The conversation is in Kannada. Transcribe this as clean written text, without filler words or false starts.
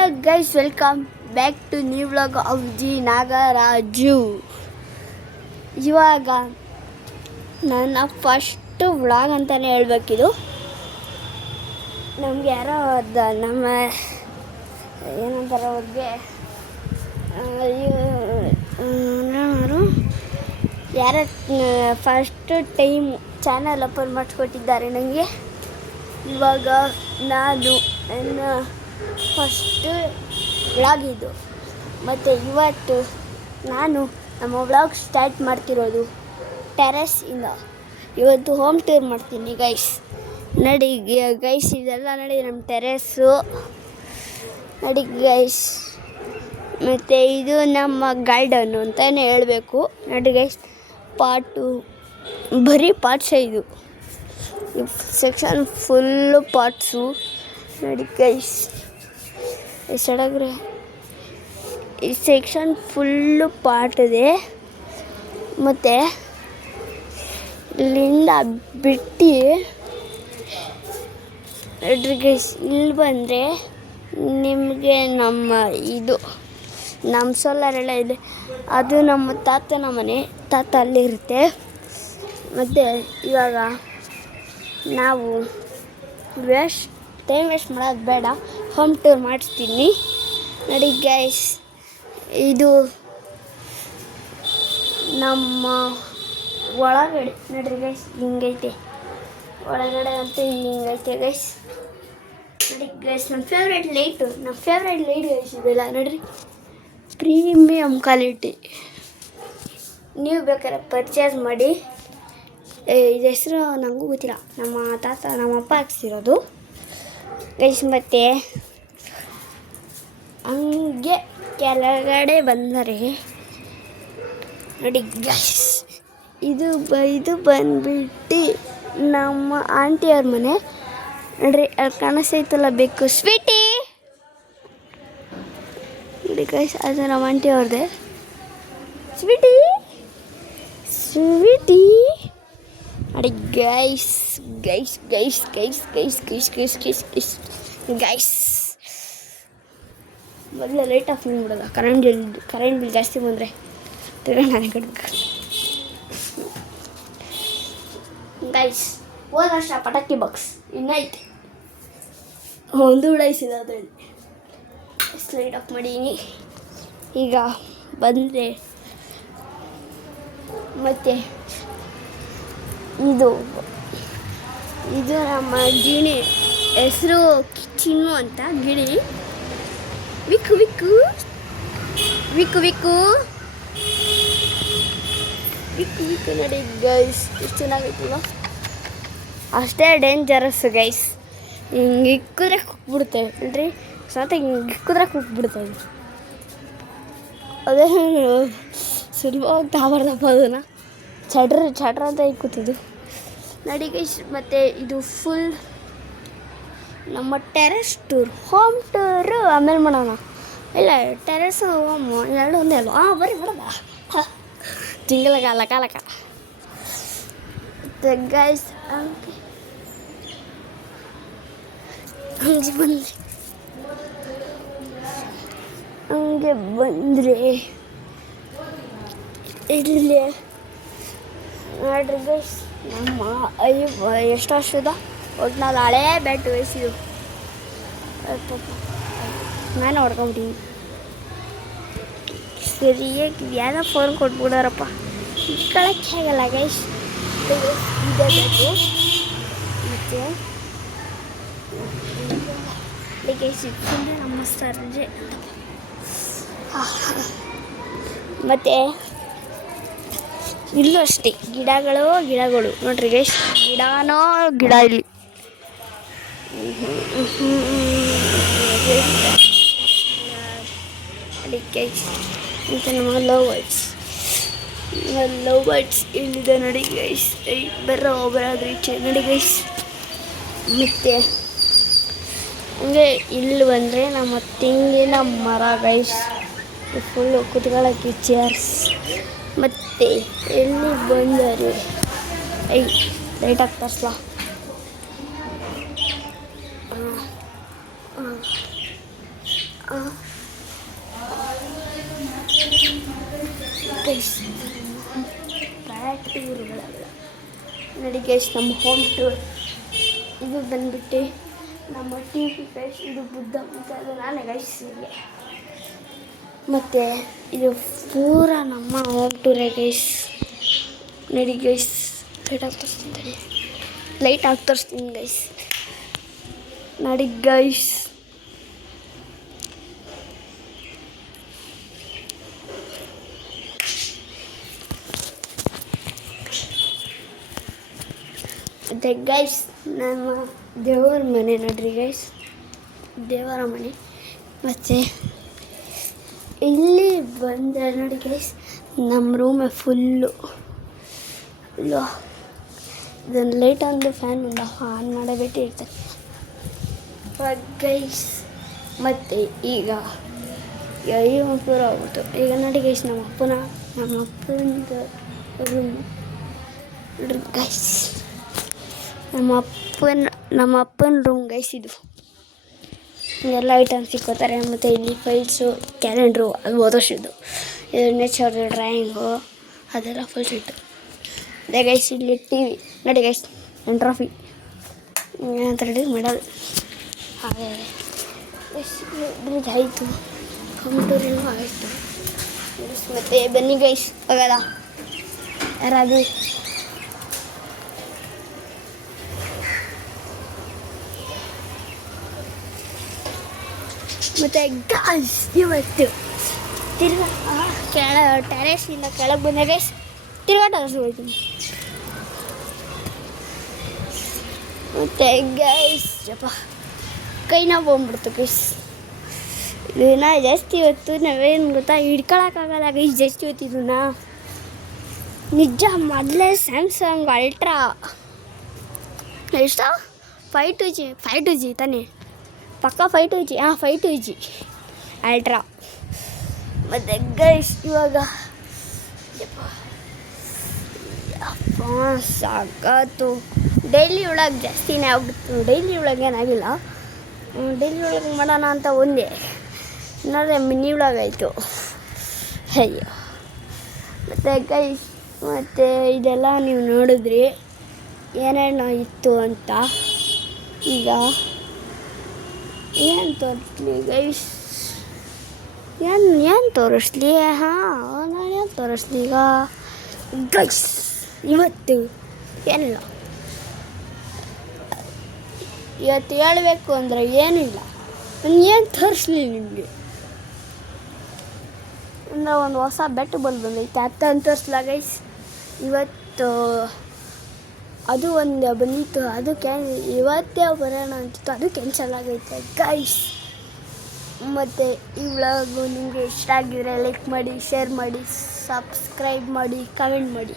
Hello guys, welcome back to new vlog of G Nagaraju. ಇವಾಗ ನನ್ನ ಫಸ್ಟ್ ವ್ಲಾಗ್ ಅಂತಲೇ ಹೇಳ್ಬೇಕಿದು. ನಮ್ಗೆ ಯಾರೋ ನಮ್ಮ ಏನಂತಾರೆ ಅವ್ರಿಗೆ ಯಾರೋ ಫಸ್ಟ್ ಟೈಮ್ ಚಾನಲ್ ಓಪನ್ ಮಾಡಿಸ್ಕೊಟ್ಟಿದ್ದಾರೆ ನನಗೆ. ಇವಾಗ ನಾನು ನನ್ನ ಫಸ್ಟ್ ವ್ಲಾಗ್ ಇದು. ಮತ್ತು ಇವತ್ತು ನಾನು ನಮ್ಮ ವ್ಲಾಗ್ ಸ್ಟಾರ್ಟ್ ಮಾಡ್ತಿರೋದು ಟೆರೆಸ್ಸಿಂದ. ಇವತ್ತು ಹೋಮ್ ಟೂರ್ ಮಾಡ್ತೀನಿ ಗೈಸ್. ನಡಿ ಗೈಸ್, ಇದೆಲ್ಲ ನಡಿ ನಮ್ಮ ಟೆರೆಸ್ಸು ನಡಿ ಗೈಸ್. ಮತ್ತು ಇದು ನಮ್ಮ ಗಾರ್ಡನ್ನು ಅಂತಲೇ ಹೇಳಬೇಕು. ನಡಿ ಗೈಸ್, ಪಾಟು ಬರೀ ಪಾಟ್ಸೇ ಇದು. ಸೆಕ್ಷನ್ ಫುಲ್ಲು ಪಾಟ್ಸು ನೋಡಿ ಗೈಸ್. ಸಡಗ್ರೆ ಈ ಸೆಕ್ಷನ್ ಫುಲ್ಲು ಪಾಟ್ ಇದೆ. ಮತ್ತು ಇಲ್ಲಿಂದ ಬಿಟ್ಟು ನೋಡ್ರಿ ಗೈಸ್, ಇಲ್ಲಿ ಬಂದರೆ ನಿಮಗೆ ನಮ್ಮ ಸೋಲಾರ್ ಎಲ್ಲ ಇದೆ. ಅದು ನಮ್ಮ ತಾತನ ಮನೆ. ತಾತ ಅಲ್ಲಿರುತ್ತೆ. ಮತ್ತು ಇವಾಗ ನಾವು ಟೈಮ್ ವೇಸ್ಟ್ ಮಾಡೋದು ಬೇಡ, ಹೋಮ್ ಟೂರ್ ಮಾಡಿಸ್ತೀನಿ ನೋಡಿ ಗೈಸ್. ಇದು ನಮ್ಮ ಒಳಗಡೆ ನೋಡ್ರಿ ಗೈಸ್, ಹಿಂಗೈತೆ ಒಳಗಡೆ ಅಂತೂ ಹಿಂಗೈತೆ ಗೈಸ್. ನೋಡಿ ಗೈಸ್, ನಮ್ಮ ಫೇವ್ರೇಟ್ ಲೈಟ್ ಗೈಸ್ ಇದೆಲ್ಲ ನೋಡ್ರಿ, ಪ್ರೀಮಿಯಮ್ ಕ್ವಾಲಿಟಿ. ನೀವು ಬೇಕಾದ್ರೆ ಪರ್ಚೇಸ್ ಮಾಡಿ. ಇದು ಹೆಸರು ನನಗೂ ಗೊತ್ತಿಲ್ಲ, ನಮ್ಮ ಅಪ್ಪ ಹಾಕ್ಸಿರೋದು ಗೈಸ್. ಮತ್ತು ಹಂಗೆ ಕೆಳಗಡೆ ಬಂದರೆ ನೋಡಿ ಗೈಸ್, ಇದು ಬಂದ್ಬಿಟ್ಟು ನಮ್ಮ ಆಂಟಿಯವ್ರ ಮನೆ ನೋಡ್ರಿ. ಅಲ್ಲಿ ಕಾಣಿಸ್ತೈತಲ್ಲ ಬೇಕು ಸ್ವೀಟಿ ನೋಡಿ ಗೈಸ್, ಅದು ನಮ್ಮ ಆಂಟಿಯವ್ರದ್ದೇ. ಸ್ವೀಟಿ ನೋಡಿ ಗೈಸ್ ಮೊದಲು ಲೈಟ್ ಆಫ್ ಮಾಡಿಬಿಡೋದ. ಕರೆಂಟ್ ಬಿಲ್ ಜಾಸ್ತಿ ಬಂದರೆ ತಿರ್ಗಿ ನಾನೇ ಕಟ್ಬೇಕು ಗೈಸ್. ಹೋದ ವರ್ಷ ಪಟಾಕಿ ಬಾಕ್ಸ್ ಇನ್ನೈತೆ, ಒಂದು ಉಡಾಯಿಸಿದ ಅದರಲ್ಲಿ. ಲೈಟ್ ಆಫ್ ಮಾಡೀನಿ. ಈಗ ಬಂದರೆ ಮತ್ತು ಇದು ನಮ್ಮ ಗಿಣಿ ಹೆಸರು ಚಿನ್ನು ಅಂತ. ಗಿಣಿ ವಿಕ್ಕು ನೋಡಿ ಗೈಸ್, ಎಷ್ಟು ಚೆನ್ನಾಗೈತಿಲ್ಲ. ಅಷ್ಟೇ ಡೇಂಜರಸ್ ಗೈಸ್. ಹಿಂಗೆ ಇಕ್ಕಿದ್ರೆ ಕುಕ್ಬಿಡ್ತೇವೆ ನೋಡ್ರಿ. ಹಿಂಗೆ ಇಕ್ಕಿದ್ರೆ ಕುಕ್ಬಿಡ್ತೇವೆ. ಅದೇ ಸುಲಭವಾಗಿ ತಾಬಾರ್ದಪ್ಪ ಅದನ್ನು. ಚಡ್ರ ಅಂತ ಇಕ್ಕುತ್ತಿದ್ದು ನೋಡಿ ಗೈಸ್. ಮತ್ತು ಇದು ಫುಲ್ ನಮ್ಮ ಟೆರೆಸ್ ಟೂರ್. ಹೋಮ್ ಟೂರು ಆಮೇಲೆ ಮಾಡೋಣ. ಇಲ್ಲ, ಟೆರೆಸ್ ಹೋಮ್ ಎರಡು ಒಂದೇ ಅಲ್ವಾ? ಬರೀ ಮಾಡೋಣ ತಿಂಗಳ ಕಾಲಕ ಗೈಸ್. ಹಂಗೆ ಬಂದರೆ ಇಲ್ಲಿ ನೋಡ್ರಿ ಗೈಸ್, ನಮ್ಮ ಎಷ್ಟು ವರ್ಷದ ಒಟ್ನಲ್ಲಿ ಹಳೇ ಬ್ಯಾಟ್ ವಯಸ್ಸಿದು ನಾನು ಹೊಡ್ಕೊಂಬಿಟ್ಟಿನಿ. ಸರಿಯಾಗಿ ಯಾವುದೋ ಫೋನ್ ಕೊಟ್ಬಿಡೋರಪ್ಪ, ಇಟ್ಕೊಳಕ್ಕೆ ಆಗಲ್ಲ ಗೈಸ್. ಇದೇ ಬೇಕು ಮತ್ತು ಗೈಸ್ ಇಟ್ಕೊಂಡು ನಮ್ಮ ಸರ್ಜೆ. ಮತ್ತು ಇಲ್ಲೂ ಅಷ್ಟೇ ಗಿಡಗಳು ನೋಡ್ರಿ ಗೈಸ್. ಗಿಡ ಇಲ್ಲಿ ಗೈಸ್. ಮತ್ತು ನಮ್ಮ ಲವ್ ಬರ್ಡ್ಸ್ ಇಲ್ಲಿದೆ ನೋಡಿ ಗೈಸ್. ಬರೋದ್ರಿ ನೋಡಿ ಗೈಸ್. ಮತ್ತು ಹಂಗೆ ಇಲ್ಲಿ ಬಂದರೆ ನಮ್ಮ ತೆಂಗಿನ ಮರ ಗೈಸ್, ಫುಲ್ಲು ಕುತ್ಕೊಳ್ಳೋಕ್ಕೆ ಚೇರ್ಸ್. ಮತ್ತು ಎಲ್ಲಿ ಬಂದರೆ ಲೈಟ್ ಆಗ್ತಾರಲ್ಲ, ಟೂರ್ಗಳೆಲ್ಲ ನೋಡಿ ಗೈಸ್, ನಮ್ಮ ಹೋಮ್ ಟೂರ್ ಇದು ಬಂದ್ಬಿಟ್ಟು ನಮ್ಮ ಟಿ ವಿ ಗೈಸ್. ಇದು ಬುದ್ಧ ಮತ್ತು ಅದು ನಾನೇ ಗೈಸ್ ಹೀಗೆ. ಮತ್ತು ಇದು ಪೂರ ನಮ್ಮ ಹೋಮ್ ಟೂರೇ ಗೈಸ್. ನೋಡಿ ಗೈಸ್, ಲೈಟ್ ಆಗಿ ತೋರಿಸ್ತೀನಿ ಗೈಸ್. ನೋಡಿ ಗೈಸ್, ಮತ್ತು ಗೈಸ್ ನಮ್ಮ ದೇವರ ಮನೆ ನೋಡ್ರಿ ಗೈಸ್, ದೇವರ ಮನೆ. ಮತ್ತು ಇಲ್ಲಿ ಬಂದರೆ ನೋಡಿ ಗೈಸ್, ನಮ್ಮ ರೂಮೇ ಫುಲ್ಲು ಇದನ್ನು ಲೈಟ್ ಒಂದು ಫ್ಯಾನ್ ಒಂದು ಆನ್ ಮಾಡಬಿಟ್ಟು ಇರ್ತಾರೆ ಗೈಸ್. ಮತ್ತು ಈಗ ಪೂರ ಹೋಗ್ಬಿಟ್ಟು ಈಗ ನೋಡಿ ಗೈಸ್, ನಮ್ಮ ಅಪ್ಪನ ರೂಮ್ ಗೈಸ್, ನಮ್ಮ ಅಪ್ಪನ ರೂಮ್ ಗೈಸ್. ಇದು ಎಲ್ಲ ಐಟಮ್ ಸಿಕ್ಕೋತಾರೆ. ಮತ್ತು ಇಲ್ಲಿ ಫೈಲ್ಸು, ಕ್ಯಾಲೆಂಡ್ರು, ಅದು ಓದೋಷದ್ದು, ಇದು ನೇಚರ್ ಡ್ರಾಯಿಂಗು, ಅದೆಲ್ಲ ಫುಲ್ ಸಿಟ್ಟು. ಅದೇ ಗೈಸ್, ಇಲ್ಲಿ ಟಿ ವಿ ನೋಡಿ ಗೈಸ್, ನನ್ನ ಟ್ರಾಫಿ ಏನಂತ ರೆಡಿ ಮಾಡೋದು. ಹಾಗೆ ಬ್ರಿಡ್ಜ್ ಆಯಿತು, ಕಂಪ್ಯೂಟರೆಲ್ಲ ಆಯಿತು. ಮತ್ತು ಬನ್ನಿ ಗೈಸ್, ಹೋಗಲ್ಲ ಯಾರಾದರೂ ಮತ್ತು ಗೈಸ್ ಇವತ್ತು ಟೆರೇಸಿಂದ ಕೆಳಗೆ ಬಂದೆ ಗೈಸ್, ತಿರ್ಗಾಟ ಹೋಗ್ತೀನಿ. ಮತ್ತು ಗೈಸ್ ಕೈ ನೋವು ಬಂದ್ಬಿಡ್ತು ಗೈಸ್. ಇದನ್ನ ಜಾಸ್ತಿ ಇವತ್ತು ನಾವೇನು ಗೊತ್ತಾ, ಹಿಡ್ಕೊಳಕ್ಕಾಗಲ್ಲ ಗೈಸ್ ಜಾಸ್ತಿ ಇವತ್ತು ಇದನ್ನ. ನಿಜ ಮೊದಲೇ ಸ್ಯಾಮ್ಸಂಗ್ ಅಲ್ಟ್ರಾ ಎಷ್ಟು 5 2G ತಾನೇ, ಪಕ್ಕ 5 2G ಅಲ್ಟ್ರಾ. ಮತ್ತು ಗೈಸ್ ಇವಾಗ ಸಾಕಾತು. ಡೈಲಿ ಒಳಗೆ ಜಾಸ್ತಿನೇ ಆಗ್ಬಿಡ್ತು. ಡೈಲಿ ಒಳಗೆ ಏನಾಗಿಲ್ಲ, ಡೈಲಿ ಒಳಗೆ ಮಾಡೋಣ ಅಂತ ಒಂದೇ, ಇನ್ನೊಂದೇ ಮಿನಿ ಒಳಗಾಯಿತು. ಅಯ್ಯೋ. ಮತ್ತು ಗೈಸ್, ಮತ್ತು ಇದೆಲ್ಲ ನೀವು ನೋಡಿದ್ರಿ ಏನೇನು ಇತ್ತು ಅಂತ. ಈಗ ಏನು ತೋರಿಸ್ಲಿ ಗೈಸ್, ಏನು ತೋರಿಸ್ಲಿ? ನಾನು ಏನು ತೋರಿಸ್ಲಿ ಈಗ ಗೈಸ್? ಇವತ್ತು ಏನಿಲ್ಲ, ಇವತ್ತು ಹೇಳಬೇಕು ಅಂದರೆ ಏನಿಲ್ಲ. ನಾನು ಏನು ತೋರಿಸ್ಲಿ ನಿಮಗೆ ಅಂದರೆ ಒಂದು ಹೊಸ ಬೆಟ್ಟು ಬಂದೈತೆ, ಅಂತ ತೋರಿಸ್ಲಾ ಗೈಸ್. ಇವತ್ತು ಅದು ಒಂದು ಬಂದಿತ್ತು, ಅದು ಇವತ್ತೇ ಬರೋಣ ಅಂತಿತ್ತು, ಅದು ಕ್ಯಾನ್ಸಲ್ ಆಗೈತೆ ಗೈಸ್. ಮತ್ತು ಈ ವ್ಲಾಗು ನಿಮಗೆ ಇಷ್ಟ ಆಗಿದ್ರೆ ಲೈಕ್ ಮಾಡಿ, ಶೇರ್ ಮಾಡಿ, ಸಬ್ಸ್ಕ್ರೈಬ್ ಮಾಡಿ, ಕಮೆಂಟ್ ಮಾಡಿ.